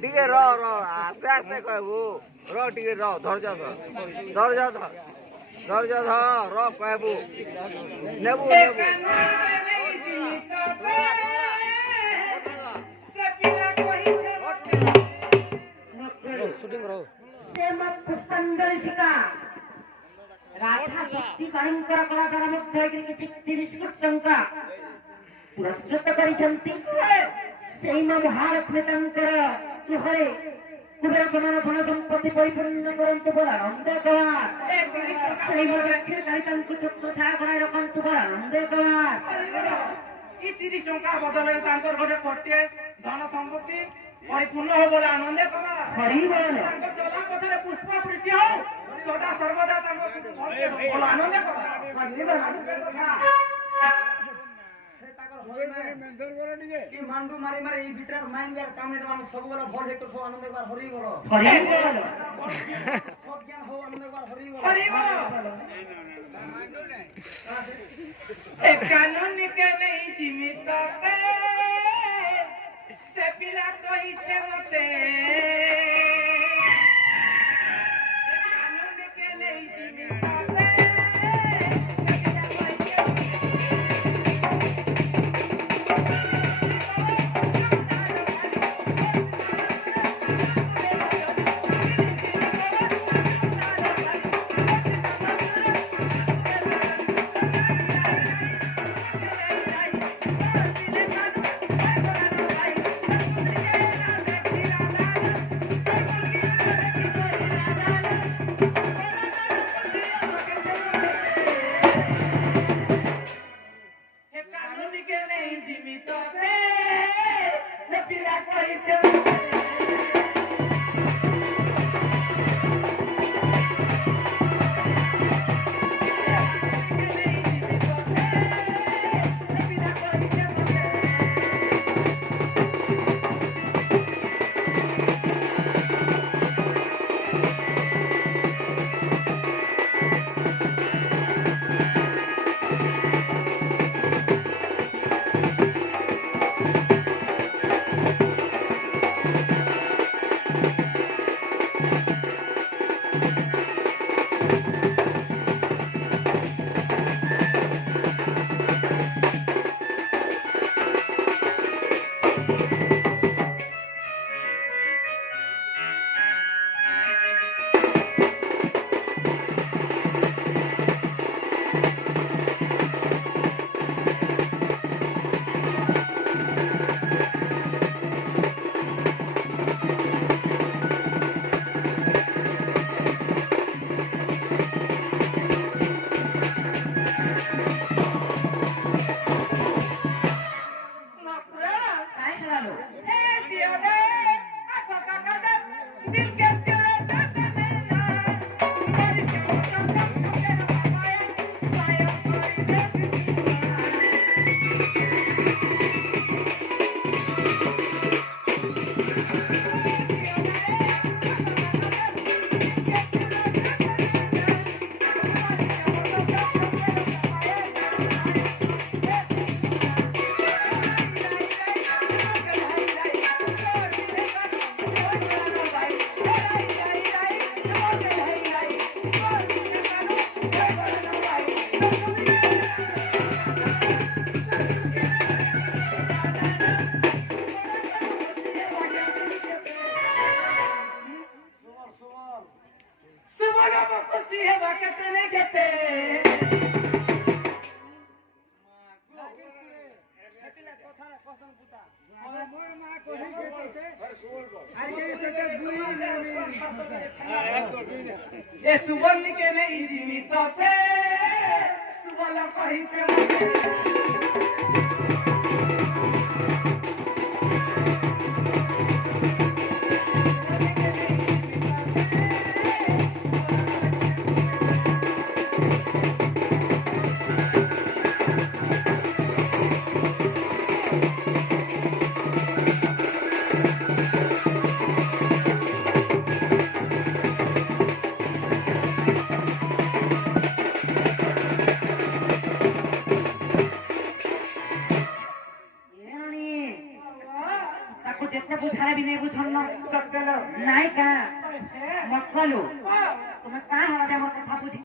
ଟିକେ ର ଆସ୍ତେ ଆସ୍ତେ କହିବୁ ଟିକେ ଧୈର୍ଯ୍ୟ ଧର କହିବୁ ନେବୁ ସୁଟିଂ ରହ ସେ ପୁଷ୍ପାଞ୍ଜଳି ଶିକା ରାଧା ଭକ୍ତି ବାଣୀଙ୍କର କଳାକାର ମଧ୍ୟ କିଛି 30 କୋଟି ଟଙ୍କା ପୁରସ୍କୃତ କରିଛନ୍ତି। ସେଇ ମା ମହାଲକ୍ଷ୍ମୀ ତାଙ୍କର ଗୃହରେ କୁବେର ସମାନ ଧନ ସମ୍ପତ୍ତି ପରିପୂର୍ଣ୍ଣ କରନ୍ତୁ ବୋଲ ଆନନ୍ଦ କବାଟ। ସେଇ ମା ଦକ୍ଷିଣକାଳୀ ତାଙ୍କୁ ଛତ୍ର ଛାୟା କଣାଇ ରଖନ୍ତୁ ବୋଲ ଆନନ୍ଦ କବାଟ। 30 ଟଙ୍କା ବଦଳରେ ତାଙ୍କର ଗୋଟେ କୋଟିଏ ଧନ ସମ୍ପତ୍ତି ପରିପୂର୍ଣ୍ଣ ହବ ବୋଲେ ଆନନ୍ଦ କବାଟ। ହରି ବୋଲ ତାଙ୍କ ଚଲା ପଥରେ ପୁଷ୍ପ ବୃଷ୍ଟି ହଉ ସଦା ସର୍ବଦା ତାଙ୍କ ବୋଲ ଆନନ୍ଦ କବାଟ। ମାଣ୍ଡୁ ମାରି ମାରି এই ভিতরে মাইন্ড যার কামে দেওয়া সবগুলো ভর হেতু সব আনন্দ একবার হরি বল হরি বল সব জ্ঞান হো আনন্দ একবার হরি বল হরি বল এ কানুন কে নেই সীমিত সে পিলা কইছে মতে কানুন কে নেই সীমিত ए सुवर्ण के नहीं जीवित थे सुवर्ण कहीं से ताको जितने बुझाले भी नहीं बुझन सत्य लो नहीं का ए मत कलो तुम्हें कहाँ हमारे हमर